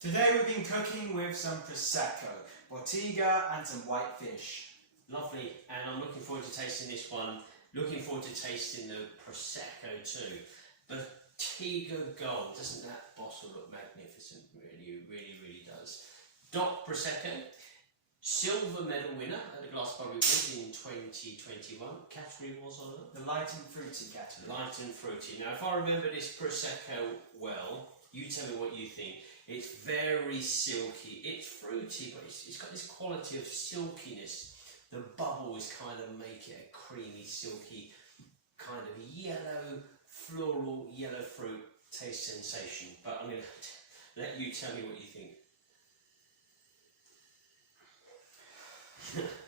Today we've been cooking with some Prosecco, Bottega and some white fish. Lovely, and I'm looking forward to tasting this one. Looking forward to tasting the Prosecco too. Bottega Gold, doesn't that bottle look magnificent? Really does. DOC Prosecco, silver medal winner at the Glass Bubbly in 2021. Category was on it? The light and fruity category. Light and fruity. Now, if I remember this Prosecco well, you tell me what you think. It's very silky. It's fruity, but it's got this quality of silkiness. The bubbles kind of make it a creamy, silky, kind of yellow, floral, yellow fruit taste sensation. But I'm going to let you tell me what you think.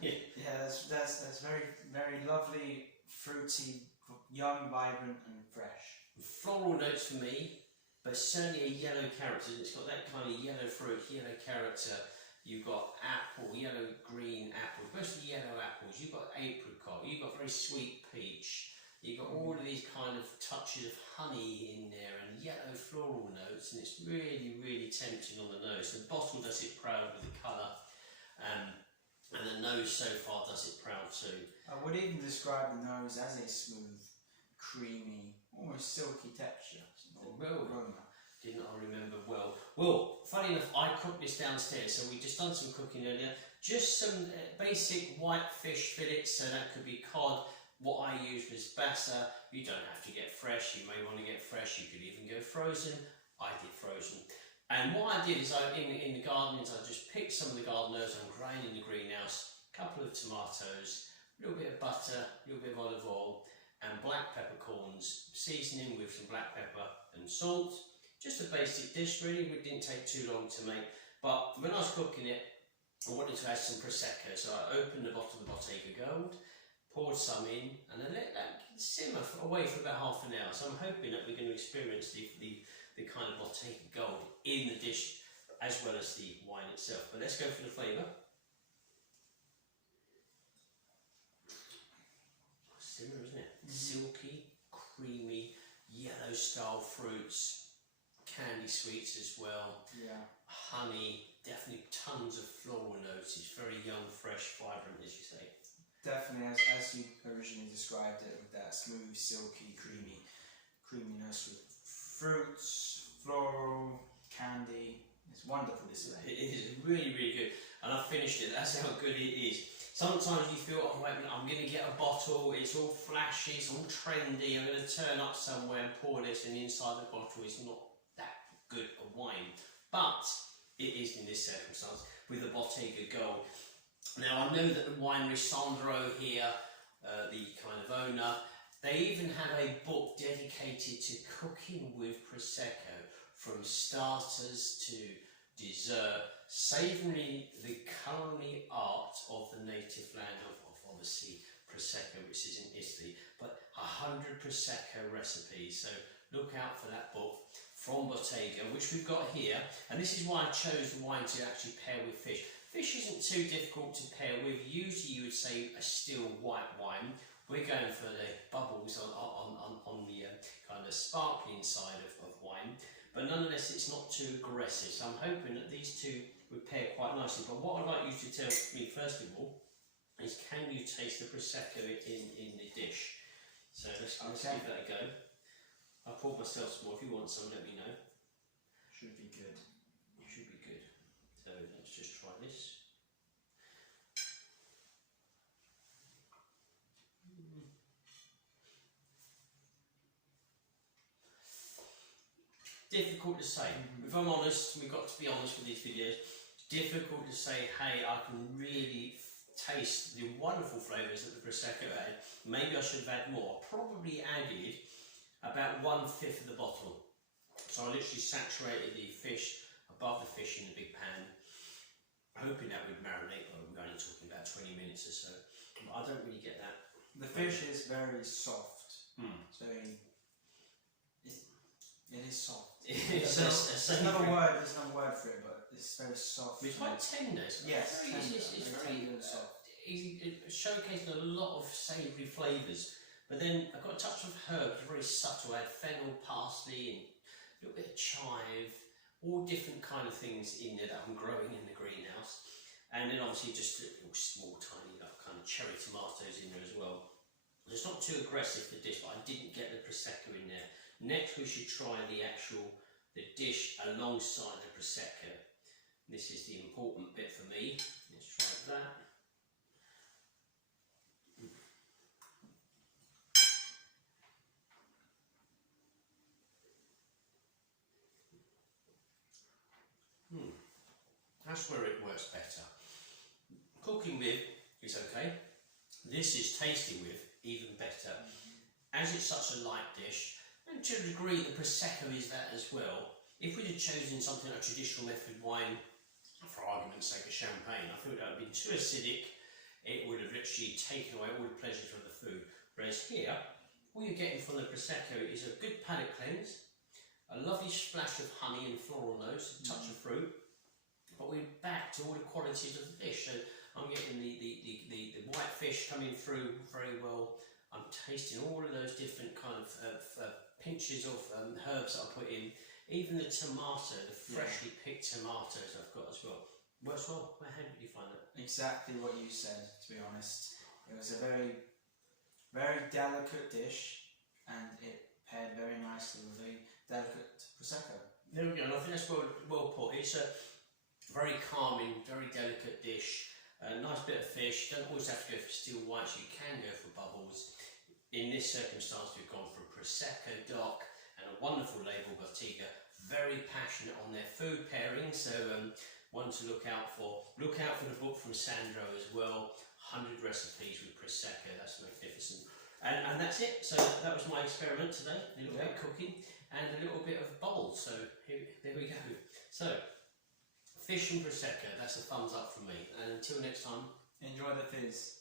Yeah, that's very lovely, fruity, young, vibrant and fresh. Floral notes for me, but certainly a yellow character. It's got that kind of yellow fruit, yellow character. You've got apple, yellow green apples, mostly yellow apples. You've got apricot, you've got very sweet peach. You've got all of these kind of touches of honey in there and yellow floral notes, and it's really tempting on the nose. The bottle does it proud with the colour, and the nose so far does it proud too. I would even describe the nose as a smooth, creamy, almost silky texture. Aroma. Didn't I remember well? Well, funny enough, I cooked this downstairs, so we just done some cooking earlier. Just some basic white fish fillets, so that could be cod. What I used was Basa. You don't have to get fresh, you may want to get fresh, you could even go frozen. I did frozen. And what I did is, in the gardens, I just picked some of the garden herbs I'm growing in the greenhouse, a couple of tomatoes, a little bit of butter, a little bit of olive oil, and black peppercorns, seasoning with some black pepper and salt. Just a basic dish really, it didn't take too long to make. But when I was cooking it, I wanted to add some Prosecco, so I opened the bottle of the Bottega Gold, poured some in, and then let that simmer away for about half an hour. So I'm hoping that we're going to experience the kind of Bottega Gold in the dish, as well as the wine itself. But let's go for the flavour. Simmer, isn't it? Silky, creamy, yellow style fruits, candy sweets as well. Yeah. Honey, definitely tons of floral notes. It's very young, fresh, vibrant, as you say. Definitely, as you originally described it, with that smooth, silky, creaminess with fruits, floral, candy. It's wonderful display. It is really good, and I finished it. That's how good it is. Sometimes you feel, oh wait a minute, I'm going to get a bottle, it's all flashy, it's all trendy, I'm going to turn up somewhere and pour this, and inside the bottle is not that good a wine. But it is in this circumstance with the Bottega Gold. Now I know that the winery Sandro here, the kind of owner, they even have a book dedicated to cooking with Prosecco, from starters to dessert, savouring the culinary art of the native land of obviously Prosecco, which is in Italy, but 100 Prosecco recipes. So look out for that book from Bottega, which we've got here. And this is why I chose the wine to actually pair with fish. Fish isn't too difficult to pair with. Usually you would say a still white wine. We're going for the bubbles on the kind of sparkling side of wine. But nonetheless, it's not too aggressive. So I'm hoping that these two would pair quite nicely. But what I'd like you to tell me, first of all, is can you taste the Prosecco in the dish? So let's give that a go. I poured myself some more. If you want some, let me know. Should be good. It should be good. So let's just try this. Difficult to say. If I'm honest, we've got to be honest with these videos. Difficult to say, hey, I can really taste the wonderful flavours that the Prosecco had. Maybe I should have had more. Probably added about 1/5 of the bottle. So I literally saturated the fish, above the fish in the big pan, hoping that would marinate. Well, we're only talking about 20 minutes or so. But I don't really get that. The fish is very soft. So it is soft. There's another word for it, but it's very soft. It's quite tender. Yes, it's very tender and soft. It's showcasing a lot of savoury flavours, but then I've got a touch of herbs, very subtle. I had fennel, parsley, and a little bit of chive, all different kind of things in there that I'm growing in the greenhouse. And then obviously just little small tiny like kind of cherry tomatoes in there as well. It's not too aggressive for the dish, but I didn't get the Prosecco in there. Next we should try the dish alongside the Prosecco. This is the important bit for me. Let's try that. That's where it works better. Cooking with is okay. This is tasting with even better. As it's such a light dish, and to a degree the Prosecco is that as well. If we'd have chosen something like traditional method wine, for argument's sake a champagne, I feel that would have been too acidic. It would have literally taken away all the pleasures from the food. Whereas here, all you're getting from the Prosecco is a good palate cleanse, a lovely splash of honey and floral notes, a touch of fruit, but we're back to all the qualities of the dish. So I'm getting the white fish coming through very well. I'm tasting all of those different kind of pinches of herbs that I put in. Even the tomato, the freshly picked tomatoes I've got as well. Works well. How did you find it? Exactly what you said, to be honest. It was a very, very delicate dish, and it paired very nicely with a delicate Prosecco. There we go, and I think that's well put. It's a very calming, very delicate dish. A nice bit of fish. You don't always have to go for still whites, you can go for bubbles. In this circumstance, we've gone for Prosecco DOC and a wonderful label, Bottega. Very passionate on their food pairing, so one to look out for. Look out for the book from Sandro as well. 100 recipes with Prosecco. That's magnificent. And that's it. So that was my experiment today. A little bit of cooking and a little bit of bubbles. So there we go. So fish and Prosecco. That's a thumbs up from me. And until next time, enjoy the fizz.